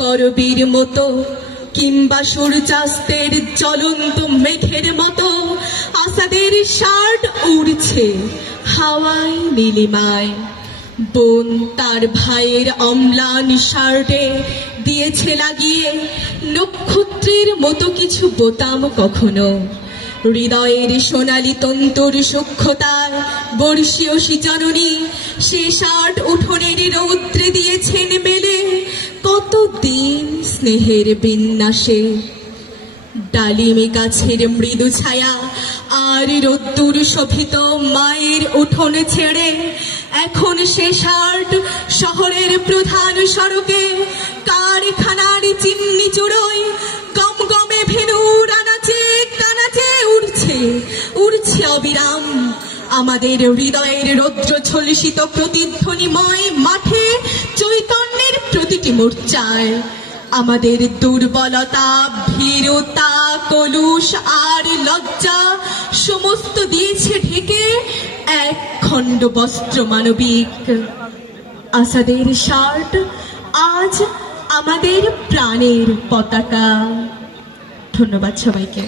করবীর মতো কিংবা সূর্যাস্তের জ্বলন্ত মেঘের মতো আসাদের শার্ট উড়ছে হাওয়ায় নীলিমায়। বোন তার ভাইয়ের অম্লান শার্টে দিয়েছে লাগিয়ে নক্ষত্রের মতো কিছু বোতাম কখনো। হৃদয়ের সোনালী তন্তুর সূক্ষ্মতায় বর্ষীয় জননী সে শার্ট উঠোনের রৌদ্রে দিয়েছেন মেলে কতদিন স্নেহের বিন্যাসে। ডালিমে গাছের মৃদু ছায়া আর রোদ্দুর শোভিত মায়ের উঠোন ছেড়ে এখন সে শার্ট শহরের প্রধান সড়কে কারখানার চিমনি চুড়োয় গমগমে ভেনুর আনাচে কানাচে উড়ছে অবিরাম। আমাদের হৃদয়ের রৌদ্র ঝলসিত প্রতিধ্বনিময় মাঠে চৈতন্যের প্রতিটি মোর্চায় আমাদের দুর্বলতা, ভীরুতা, কলুষ আর লজ্জা সমস্ত দিয়েছে ঢেকে এক খণ্ড বস্ত্র মানবিক। আসাদের শার্ট আজ আমাদের প্রাণের পতাকা। ধন্যবাদ সবাইকে।